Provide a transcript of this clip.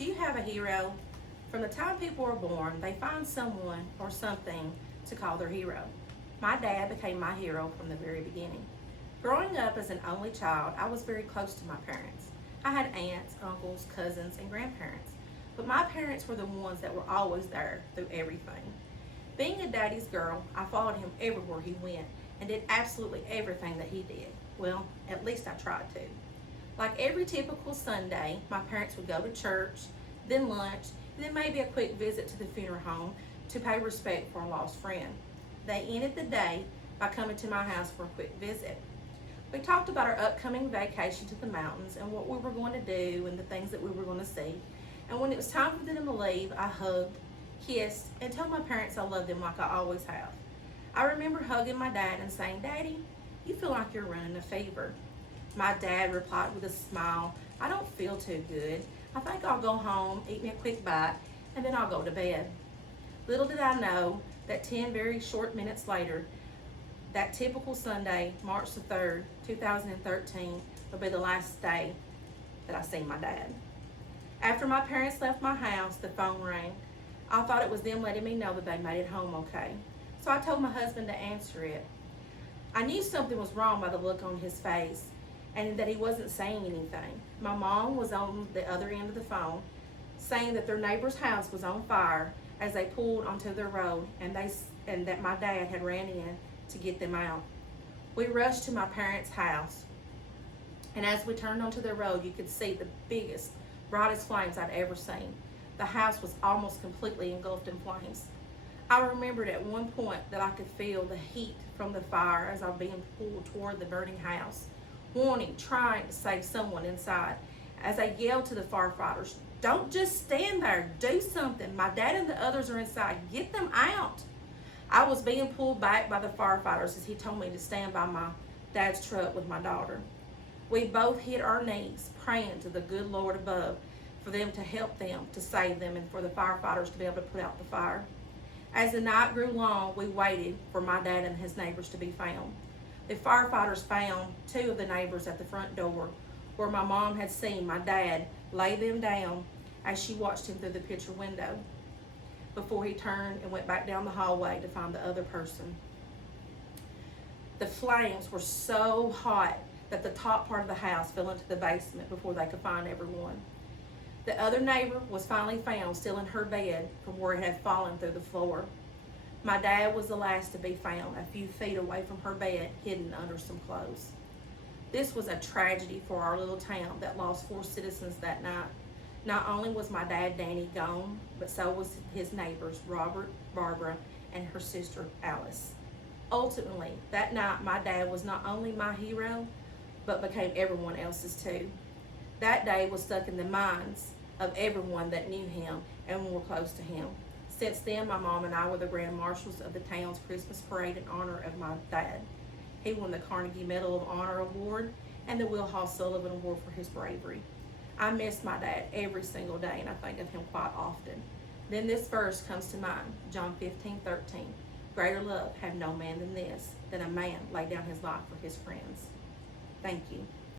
Do you have a hero? From the time people are born, they find someone or something to call their hero. My dad became my hero from the very beginning. Growing up as an only child, I was very close to my parents. I had aunts, uncles, cousins, and grandparents, but my parents were the ones that were always there through everything. Being a daddy's girl, I followed him everywhere he went and did absolutely everything that he did. Well, at least I tried to. Like every typical Sunday, my parents would go to church, then lunch, and then maybe a quick visit to the funeral home to pay respect for a lost friend. They ended the day by coming to my house for a quick visit. We talked about our upcoming vacation to the mountains and what we were going to do and the things that we were going to see. And when it was time for them to leave, I hugged, kissed, and told my parents I loved them like I always have. I remember hugging my dad and saying, "Daddy, you feel like you're running a fever." My dad replied with a smile, "I don't feel too good. I think I'll go home, eat me a quick bite, and then I'll go to bed." Little did I know that 10 very short minutes later, that typical Sunday, March the 3rd, 2013, would be the last day that I seen my dad. After my parents left my house, the phone rang. I thought it was them letting me know that they made it home okay. So I told my husband to answer it. I knew something was wrong by the look on his face and that he wasn't saying anything. My mom was on the other end of the phone saying that their neighbor's house was on fire as they pulled onto their road and that my dad had ran in to get them out. We rushed to my parents' house, and as we turned onto the road, you could see the biggest, brightest flames I'd ever seen. The house was almost completely engulfed in flames. I remembered at one point that I could feel the heat from the fire as I was being pulled toward the burning house, trying to save someone inside. As I yelled to the firefighters, "Don't just stand there, do something. My dad and the others are inside, get them out." I was being pulled back by the firefighters as he told me to stand by my dad's truck with my daughter. We both hit our knees, praying to the good Lord above for them to help them, to save them, and for the firefighters to be able to put out the fire. As the night grew long, we waited for my dad and his neighbors to be found. The firefighters found two of the neighbors at the front door where my mom had seen my dad lay them down as she watched him through the picture window before he turned and went back down the hallway to find the other person. The flames were so hot that the top part of the house fell into the basement before they could find everyone. The other neighbor was finally found still in her bed from where it had fallen through the floor. My dad was the last to be found a few feet away from her bed, hidden under some clothes. This was a tragedy for our little town that lost 4 citizens that night. Not only was my dad Danny gone, but so was his neighbors Robert, Barbara, and her sister Alice. Ultimately, that night my dad was not only my hero, but became everyone else's too. That day was stuck in the minds of everyone that knew him and were close to him. Since then, my mom and I were the grand marshals of the town's Christmas parade in honor of my dad. He won the Carnegie Medal of Honor Award and the Will Hall Sullivan Award for his bravery. I miss my dad every single day, and I think of him quite often. Then this verse comes to mind, John 15:13. Greater love have no man than this, than a man lay down his life for his friends. Thank you.